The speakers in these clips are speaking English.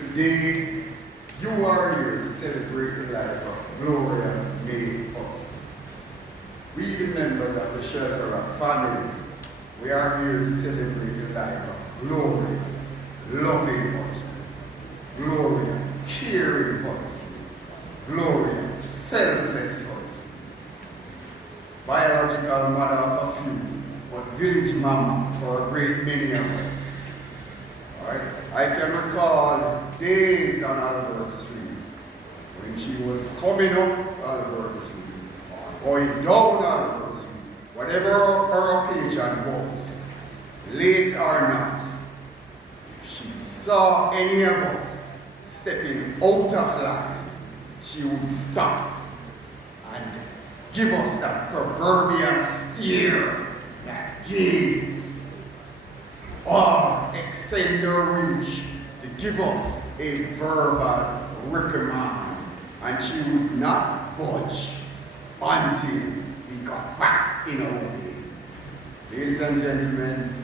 Today, you are here to celebrate the life of Gloria May Hudson. We, the members of the Shelter of Family, we are here to celebrate the life of Gloria, loving Hudson, Gloria, caring Hudson, Gloria, selfless Hudson, biological mother of a few, but village mama for a great many of us. All right? I can recall days on Albert Street when she was coming up Albert Street, going down Albert Street, whatever her occasion was, late or not. If she saw any of us stepping out of line, she would stop and give us that proverbial stare, that gaze, or extend her reach to give us a verbal reprimand. And she would not budge until we got back in our way. Ladies and gentlemen,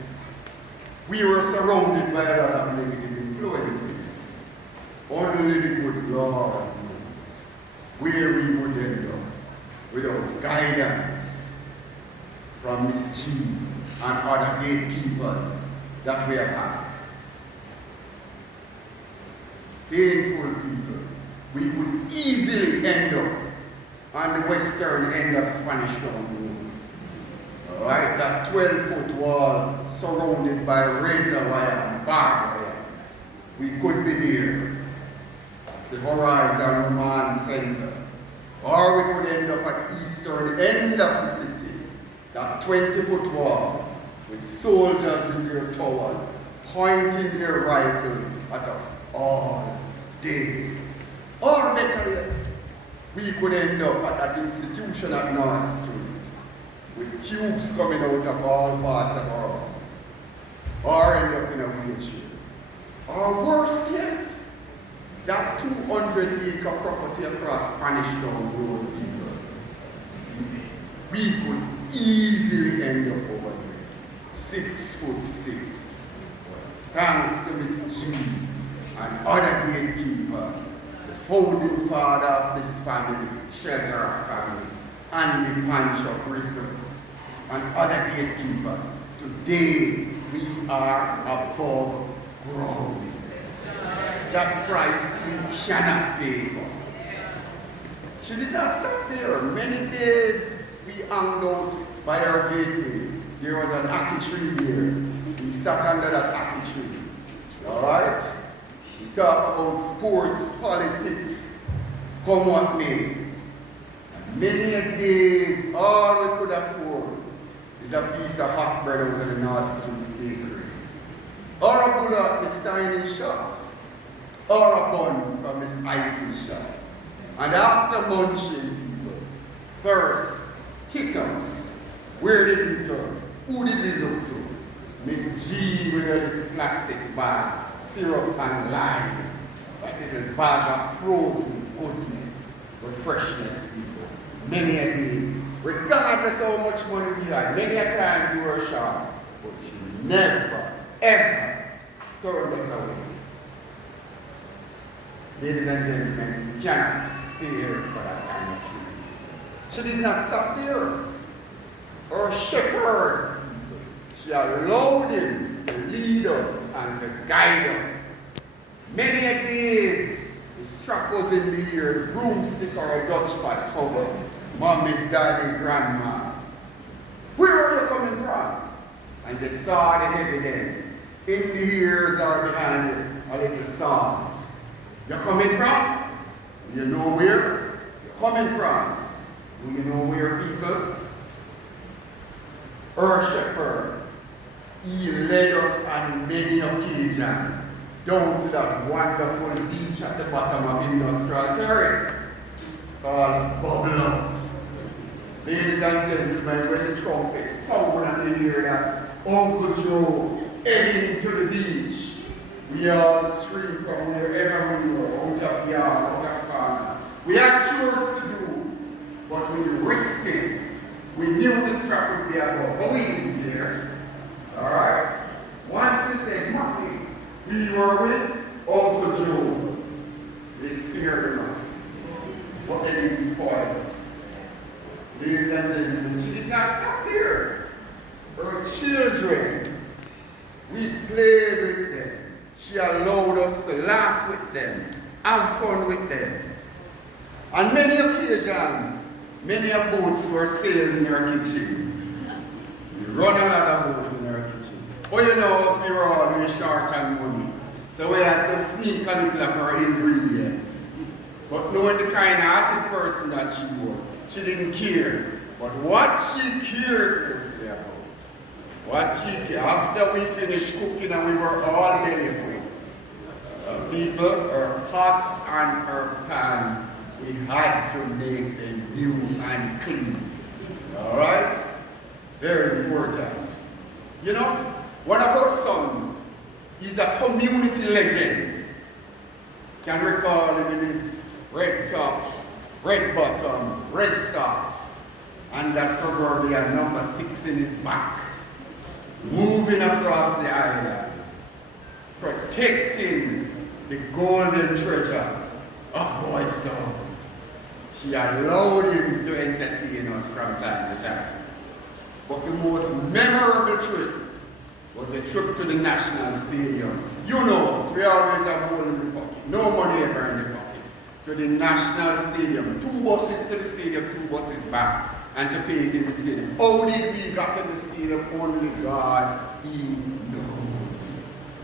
we were surrounded by a lot of negative influences. Only the good Lord knows where we would end up without guidance from Miss G and other gatekeepers that we have had. Painful people, we would easily end up on the western end of Spanish Town Road. Alright, that 12-foot wall surrounded by razor wire and barbed wire. We could be there. It's the Horizon Remand Center. Or we could end up at the eastern end of the city. That 20-foot wall with soldiers in their towers pointing their rifle at us all day. Or better yet, we could end up at that institution at North Street with tubes coming out of all parts of our body. Or end up in a wheelchair. Or worse yet, that 200-acre property across Spanish Town Road, we could easily end up over there, 6'6". Thanks to Miss G and other gatekeepers, the founding father of this family, Shelter of Family, and the Pancho Prison, and other gatekeepers. Today, we are above ground. That price we cannot pay for. She did not stop there. Many days we hung out by our gateway. There was an ackee tree there. We sat under that ackee tree. Alright? We talk about sports, politics, come what may. Many a days, all we could afford is a piece of hot bread over the North Street bakery. Or a pull up the Steiny shop. Or a bun from Miss Icy's shop. And after munching, people, thirst hit us. Where did we turn? Who did we look to? Miss G with her little plastic bag, syrup and lime, that little bag of frozen goodness, refreshness, people. Many a day, regardless how much money we had, many a times we were sharp, but she never, ever turned us away. Ladies and gentlemen, you cannot pay her for that kind of treatment. She did not stop there. Her shepherd, she allowed him to lead us and to guide us. Many a days, the strap was in the ear, the broomstick or a Dutch pot cover. Mommy, daddy, grandma. Where are you coming from? And they saw the evidence. In the ears or behind it, a little salt. You're coming from? Do you know where? You're coming from. Do you know where, people? Our shepherd, he led us on many occasions down to that wonderful beach at the bottom of Industrial Terrace called Bubble Up. Ladies and gentlemen, when the trumpet sound and they hear that Uncle Joe heading to the beach, we all stream from wherever we were, out of yard, out of corner. We had chores to do, but we risked it. We knew the strap would be above, but we didn't care. All right? Once we said, Mommy, we were with Uncle Joe. spare them. But they didn't spoil us. Ladies and gentlemen, she did not stop there. Her children, we played with them. She allowed us to laugh with them, have fun with them. On many occasions, many of boats were sailed in her kitchen. We run a lot of boats in her kitchen. But you know, we were always short on money. So we had to sneak a little of her ingredients. But knowing the kind of hearted person that she was, she didn't care. But what she cared mostly about, after we finished cooking and we were all belly full, people, her pots and her pan, we had to make them new and clean. All right? Very important. You know, one of our sons, he's a community legend. Can recall him in his red top, red bottom, red socks, and that proverbial number 6 in his back, moving across the island, protecting the golden treasure of Boys Town. She allowed him to entertain us from time to time. But the most memorable trip was a trip to the National Stadium. You know us, we always have money in the pocket. No money ever in the pocket. To the National Stadium. 2 buses to the stadium, 2 buses back. And to pay it in the stadium. How did we get in the stadium? Only God, He knows.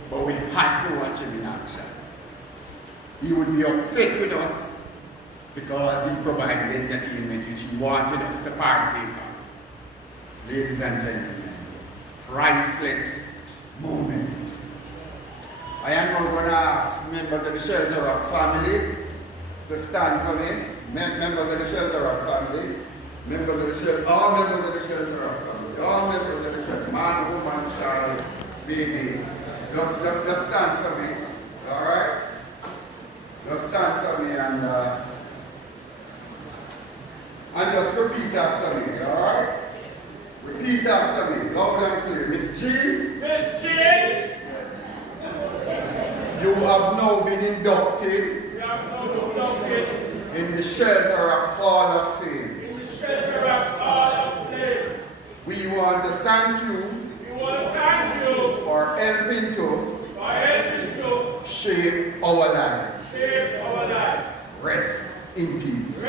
But we had to watch him in action. He would be upset with us because he provided entertainment which he wanted us to partake of. Ladies and gentlemen, priceless moment. I am now going to ask members of the Shelter Rock family to stand for me. Members of the Shelter Rock family. Members of the Shelter, all members of the Shelter Rock family. All members of the Shelter, man, woman, child, baby. Just stand for me. Alright? Just stand for me and just repeat after me, alright? Repeat after me, loud and clear. Miss G. Miss G. Yes. You have now been inducted. In the Shelter Rock Hall of Fame. In the Shelter Rock Hall of Fame. We want to thank you. For helping to shape our lives. Rest in peace.